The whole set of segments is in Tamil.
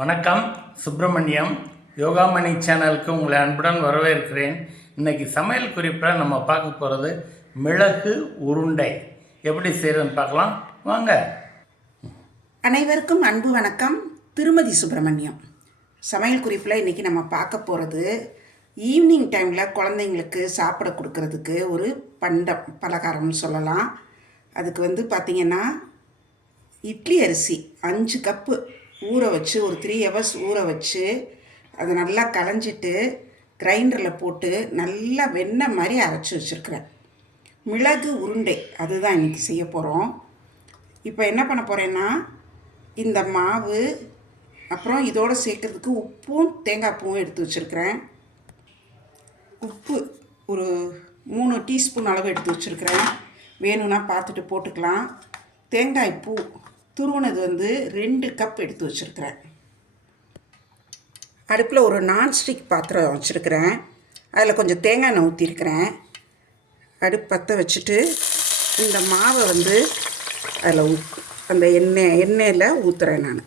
வணக்கம். சுப்பிரமணியம் யோகாமணி சேனலுக்கு உங்களை அன்புடன் வரவேற்கிறேன். இன்றைக்கி சமையல் குறிப்பில் நம்ம பார்க்க போகிறது மிளகு உருண்டை எப்படி செய்கிறதுன்னு பார்க்கலாம் வாங்க. அனைவருக்கும் அன்பு வணக்கம். திருமதி சுப்பிரமணியம். சமையல் குறிப்பில் இன்றைக்கி நம்ம பார்க்க போகிறது ஈவினிங் டைமில் குழந்தைங்களுக்கு சாப்பிட கொடுக்கறதுக்கு ஒரு பலகாரம்னு சொல்லலாம். அதுக்கு பார்த்திங்கன்னா இட்லி அரிசி 5 கப்பு ஊற வச்சு ஒரு 3 hours ஊற வச்சு அதை நல்லா களைஞ்சிட்டு கிரைண்டரில் போட்டு நல்லா வெண்ணெய் மாதிரி அரைச்சி வச்சுருக்கிறேன். மிளகு உருண்டை அதுதான் இன்றைக்கி செய்ய போகிறோம். இப்போ என்ன பண்ண போகிறேன்னா இந்த மாவு அப்புறம் இதோடு சேர்க்குறதுக்கு உப்பும் தேங்காய் பூவும் எடுத்து வச்சுருக்கிறேன். உப்பு ஒரு 3 டீஸ்பூன் அளவு எடுத்து வச்சுருக்கிறேன். வேணும்னா பார்த்துட்டு போட்டுக்கலாம். தேங்காய் பூ துருவனது 2 கப் எடுத்து வச்சுருக்கிறேன். அடுப்பில் ஒரு நான்ஸ்டிக் பாத்திரம் வச்சுருக்கிறேன். அதில் கொஞ்சம் தேங்காய் எண்ணெய் ஊற்றிருக்கிறேன். அடுப்பு பற்ற வச்சுட்டு இந்த மாவை அதில் அந்த எண்ணெயில் ஊற்றுறேன். நான்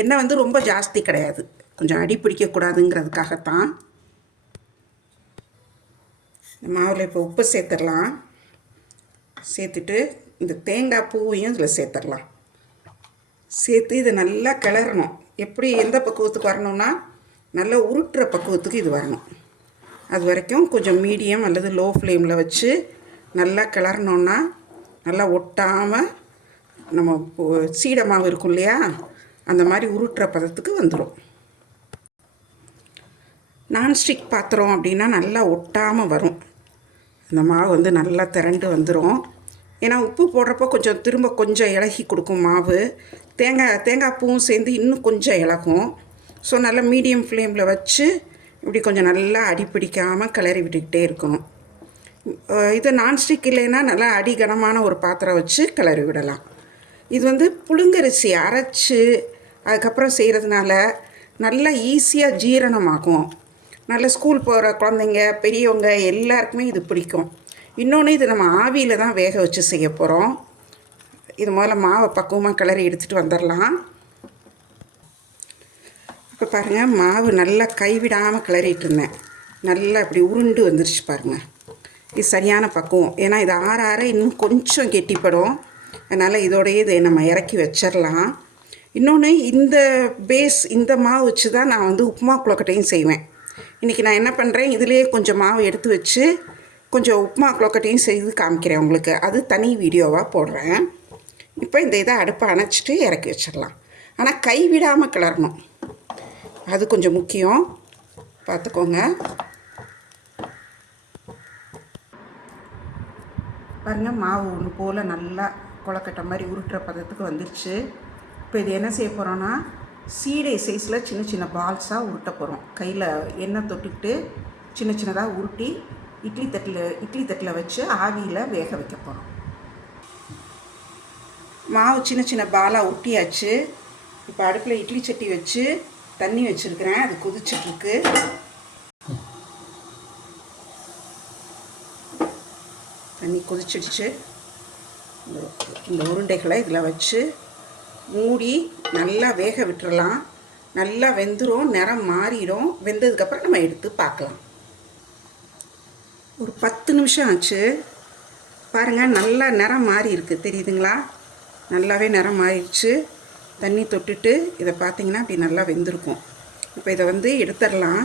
எண்ணெய் ரொம்ப ஜாஸ்தி கிடையாது, கொஞ்சம் அடி பிடிக்கக்கூடாதுங்கிறதுக்காகத்தான். இந்த மாவில் இப்போ உப்பு சேர்த்துடலாம். சேர்த்துட்டு இந்த தேங்காய் பூவையும் இதில் சேர்த்துடலாம். சேர்த்து இதை நல்லா கிளறணும். எப்படி எந்த பக்குவத்துக்கு வரணும்னா நல்லா உருட்டுற பக்குவத்துக்கு இது வரணும். அது வரைக்கும் கொஞ்சம் மீடியம் அல்லது லோ ஃப்ளேமில் வச்சு நல்லா கிளறணுன்னா நல்லா ஒட்டாமல் நம்ம சீடை மாவு இருக்கும் இல்லையா, அந்த மாதிரி உருட்டுற பதத்துக்கு வந்துடும். நான்ஸ்டிக் பாத்திரம் அப்படின்னா நல்லா ஒட்டாமல் வரும். அந்த மாவு நல்லா திரண்டு வந்துடும். ஏன்னா உப்பு போடுறப்போ திரும்ப கொஞ்சம் இலகி கொடுக்கும் மாவு. தேங்காய் பூவும் சேர்ந்து இன்னும் கொஞ்சம் இலகும். ஸோ நல்லா மீடியம் ஃப்ளேமில் வச்சு இப்படி கொஞ்சம் நல்லா அடி பிடிக்காமல் கிளறி விட்டுக்கிட்டே இருக்கணும். இது நான்ஸ்டிக் இல்லைன்னா நல்லா அடிகனமான ஒரு பாத்திரம் வச்சு கிளறி விடலாம். இது புழுங்கரிசி அரைச்சி அதுக்கப்புறம் செய்கிறதுனால நல்லா ஈஸியாக ஜீரணமாகும். நல்ல ஸ்கூல் போகிற குழந்தைங்க பெரியவங்க எல்லாருக்குமே இது பிடிக்கும். இன்னொன்று இது நம்ம ஆவியில் தான் வேக வச்சு செய்ய போகிறோம். இது முதல்ல மாவை பக்குவமாக கிளறி எடுத்துகிட்டு வந்துடலாம். இப்போ பாருங்கள், மாவு நல்லா கைவிடாமல் கிளறிட்டு இருந்தேன். நல்லா இப்படி உருண்டு வந்துருச்சு பாருங்கள். இது சரியான பக்குவம். ஏன்னா இது ஆற இன்னும் கொஞ்சம் கெட்டிப்படும். அதனால் இதோடையே இதை நம்ம இறக்கி வச்சிடலாம். இன்னொன்று இந்த மாவு வச்சு தான் நான் உப்புமா குழக்கட்டையும் செய்வேன். இன்றைக்கி நான் என்ன பண்ணுறேன், இதிலேயே கொஞ்சம் மாவு எடுத்து வச்சு கொஞ்சம் உப்புமா குழக்கட்டையும் செய்து காமிக்கிறேன் உங்களுக்கு. அது தனி வீடியோவாக போடுறேன். இப்போ இதை அடுப்பை அணைச்சிட்டு இறக்கி வச்சிடலாம். ஆனால் கைவிடாமல் கிளறணும், அது கொஞ்சம் முக்கியம், பார்த்துக்கோங்க. பாருங்கள், மாவு ஒன்று போல் நல்லா குழக்கட்டை மாதிரி உருட்டுற பதத்துக்கு வந்துடுச்சு. இப்போ இது என்ன செய்ய போகிறோன்னா சீடை சைஸில் சின்ன சின்ன பால்ஸாக உருட்ட போகிறோம். கையில் எண்ணெய் தொட்டுக்கிட்டு சின்ன சின்னதாக உருட்டி இட்லி தட்டில் வச்சு ஆவியில் வேக வைக்க போகிறோம். மாவு சின்ன சின்ன பாலாக உருட்டியாச்சு. இப்போ அடுப்பில் இட்லி சட்டி வச்சு தண்ணி வச்சுருக்கிறேன். அது கொதிச்சிட்ருக்கு. தண்ணி கொதிச்சிடுச்சு. இந்த உருண்டைகளை இதில் வச்சு மூடி நல்லா வேக விட்டுறலாம். நல்லா வெந்துடும், நிறம் மாறிடும். வெந்ததுக்கப்புறம் நம்ம எடுத்து பார்க்கலாம். ஒரு 10 நிமிஷம் ஆச்சு. பாருங்கள், நல்லா நிறம் மாறி இருக்குது, தெரியுதுங்களா? நல்லாவே நிறம் மாறிடுச்சு. தண்ணி தொட்டுட்டு இதை பார்த்திங்கன்னா அப்படி நல்லா வெந்திருக்கும். இப்போ இதை எடுத்துடலாம்.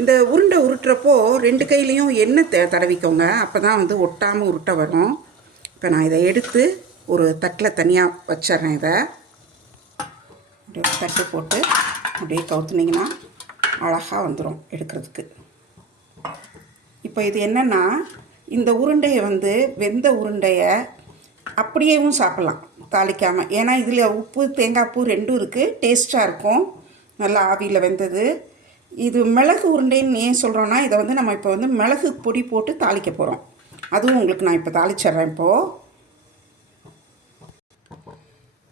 இந்த உருண்டை உருட்டுறப்போ 2 கையிலையும் எண்ணெய் தடவிக்கோங்க. அப்போ தான் ஒட்டாமல் உருட்ட வரும். இப்போ நான் இதை எடுத்து ஒரு தட்டில் தனியாக வச்சிட்றேன். இதை அப்படியே தட்டு போட்டு அப்படியே கவுத்துனிங்கன்னா அழகாக வந்துடும் எடுக்கிறதுக்கு. இப்போ இது என்னென்னா, இந்த உருண்டையை வெந்த உருண்டையை அப்படியேவும் சாப்பிட்லாம் தாளிக்காமல். ஏன்னா இதில் உப்பு தேங்காய் பூ 2 இருக்குது, டேஸ்ட்டாக இருக்கும், நல்லா ஆவியில் வெந்தது. இது மிளகு உருண்டைன்னு ஏன் சொல்கிறோன்னா, இதை நம்ம இப்போ மிளகு பொடி போட்டு தாளிக்க போகிறோம். அதுவும் உங்களுக்கு நான் இப்போ தாளிச்சிட்றேன். இப்போது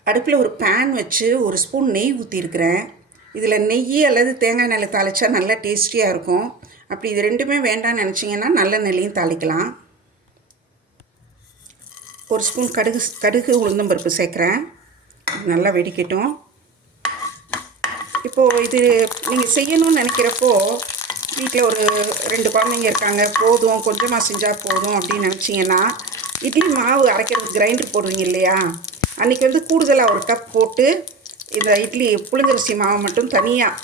அடுப்பில் ஒரு பேன் வச்சு 1 ஸ்பூன் நெய் ஊற்றிருக்கிறேன். இதில் நெய் அல்லது தேங்காய் எண்ணெயில் தாளித்தா நல்லா டேஸ்டியாக இருக்கும். அப்படி இது 2மே வேண்டாம்னு நினச்சிங்கன்னா நல்ல நெல்லையும் தாளிக்கலாம். 1 ஸ்பூன் கடுகு உளுந்தம்பருப்பு சேர்க்குறேன். நல்லா வெடிக்கட்டும். இப்போது இது நீங்கள் செய்யணும்னு நினைக்கிறப்போ வீட்டில் ஒரு 2 குழந்தைங்க இருக்காங்க, போதும் கொஞ்சமாக செஞ்சால் போதும் அப்படின்னு நினச்சிங்கன்னா, இட்லி மாவு அரைக்கிறதுக்கு கிரைண்டர் போடுவீங்க இல்லையா, அன்றைக்கி வந்து கூடுதலாக 1 கப் போட்டு இந்த இட்லி புழுங்கரிசி மாவை மட்டும் தனியாக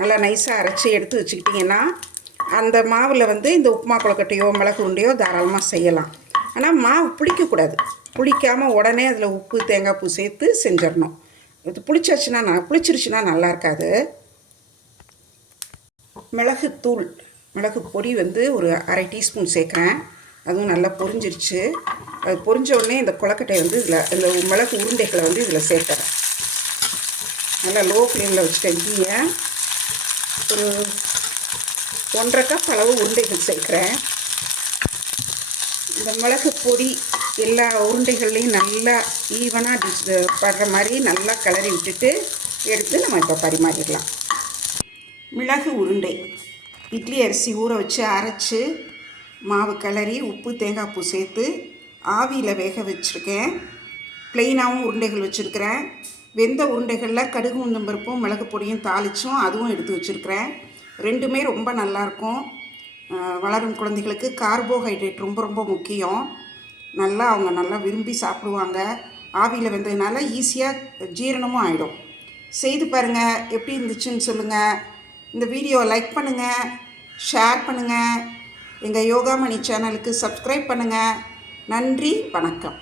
நல்லா நைஸாக அரைச்சி எடுத்து வச்சுக்கிட்டிங்கன்னா, அந்த மாவில் வந்து இந்த உப்புமா கொழுக்கட்டையோ மிளகு உருண்டையோ தாராளமாக செய்யலாம். ஆனால் மாவு புளிக்கக்கூடாது. புளிக்காமல் உடனே அதில் உப்பு தேங்காய் பூ சேர்த்து செஞ்சிடணும். இது புளிச்சிருச்சுன்னா நல்லா இருக்காது. மிளகுத்தூள், மிளகு பொடி வந்து ஒரு 1/2 டீஸ்பூன் சேர்க்குறேன். அதுவும் நல்லா பொரிஞ்சிருச்சு. அது பொரிஞ்ச உடனே இந்த கொழுக்கட்டை வந்து இந்த மிளகு உருண்டைகளை வந்து இதில் சேர்த்துறேன். நல்லா லோ ஃப்ளேமில் வச்சுட்டேன் தீயை. ஒரு 1/2 கப் அளவு உருண்டைகள் சேர்க்குறேன். இந்த மிளகு பொடி எல்லா உருண்டைகள்லையும் நல்லா ஈவனாக படுற மாதிரி நல்லா கிளறி விட்டுட்டு எடுத்து நம்ம இப்போ பரிமாறிடலாம். மிளகு உருண்டை இட்லி அரிசி ஊற வச்சு அரைச்சி மாவு கிளறி உப்பு தேங்காய் பூ சேர்த்து ஆவியில் வேக வச்சுருக்கேன். ப்ளெயினாகவும் உருண்டைகள் வச்சுருக்கிறேன். வெந்த உருண்டைகளில் கடுகு உளுந்தம் பருப்பும் மிளகு பொடியும் தாளித்தும் அதுவும் எடுத்து வச்சுருக்கிறேன். ரெண்டுமே ரொம்ப நல்லாயிருக்கும். வளரும் குழந்தைகளுக்கு கார்போஹைட்ரேட் ரொம்ப ரொம்ப முக்கியம். அவங்க நல்லா விரும்பி சாப்பிடுவாங்க. ஆவியில் வெந்ததுனால ஈஸியாக ஜீரணமும் ஆகிடும். செய்து பாருங்கள், எப்படி இருந்துச்சுன்னு சொல்லுங்கள். இந்த வீடியோவை லைக் பண்ணுங்கள், ஷேர் பண்ணுங்கள். எங்கள் யோகாமணி சேனலுக்கு சப்ஸ்கிரைப் பண்ணுங்கள். நன்றி, வணக்கம்.